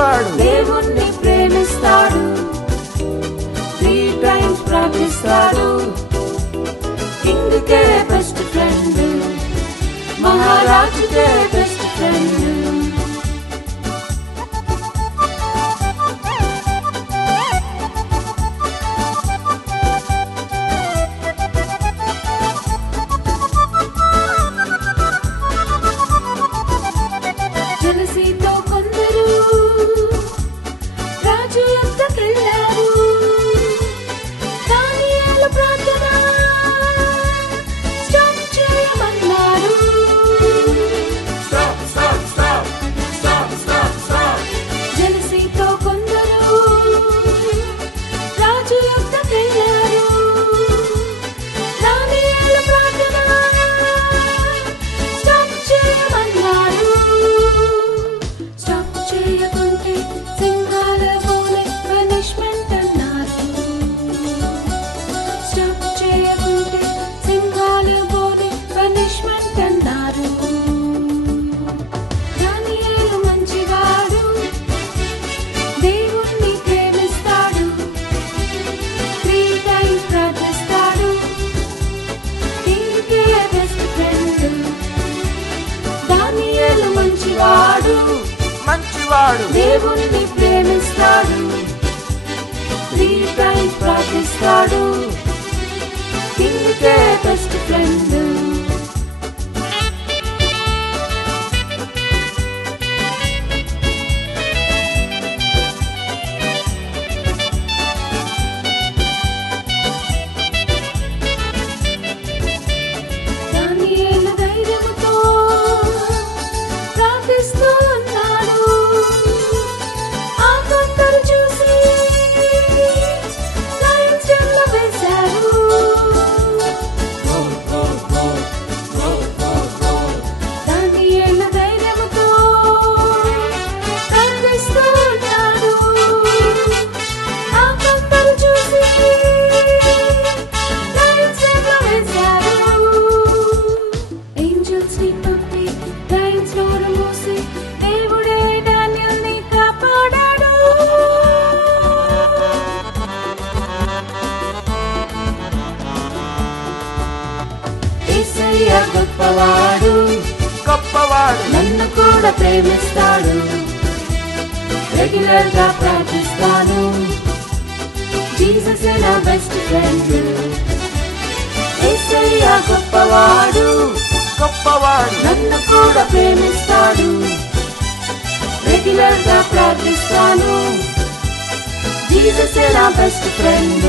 మంచివాడు, దేవుణ్ణి ప్రేమిస్తాడు, 3 times ప్రార్థిస్తాడు, కింగ్కే బెస్ట్ ఫ్రెండ్, మహారాజుకే బెస్ట్ ఫ్రెండ్. జలసీతో కొందరు రాజు యొద్దకెళ్ళారు, దానియేలు ప్రార్థన స్టాప్ చేయమన్నాడు. జలసీతో కొందరు రాజు యొద్దకెళ్ళారు, దానియేలు ప్రార్థన స్టాప్ చేయమన్నాడు. స్టాప్ చేయకుంటే సింహాల బోలే పనిష్మెంట్ అన్నారు. స్టాప్ చేయకుంటే సింహాల బోలే పనిష్మెంట్ అన్నారు. దానియేలు మంచివాడు, దేవుణ్ణి ప్రేమిస్తాడు, 3 times ప్రార్థిస్తాడు, కింగ్కే బెస్ట్ ఫ్రెండ్. దానియేలు మంచివాడు, మంచివాడు, దేవుణ్ణి ప్రేమిస్తాడు, 3 times ప్రార్థిస్తాడు, కింగ్కే బెస్ట్ ఫ్రెండ్. దానియేలు ధైర్యముతో ప్రార్థిస్తూ ఉన్నాడు. ఆ కొందరు చూసి లయన్స్ డెన్లో వేశారు. దానియేలు ధైర్యముతో ప్రార్థిస్తూ ఉన్నాడు. ఆ కొందరు చూసి లయన్స్ డెన్లో వేశారు. ఏంజల్స్ ని పంపి లయన్స్ నోరు మూసి దేవుడే డానియేలుని కాపాడాడు. యేసయ్య గొప్పవాడు, గొప్పవాడు, నన్ను కూడా ప్రేమిస్తాడు, రెగ్యులర్ గా ప్రార్థిస్తాను, జీసస్ నా బెస్ట్ ఫ్రెండ్. యేసయ్య గొప్పవాడు, గొప్పవాడు, నన్ను కూడా ప్రేమిస్తాడు, రెగ్యులర్ గా ప్రార్థిస్తాను, జీసస్ నా బెస్ట్ ఫ్రెండ్.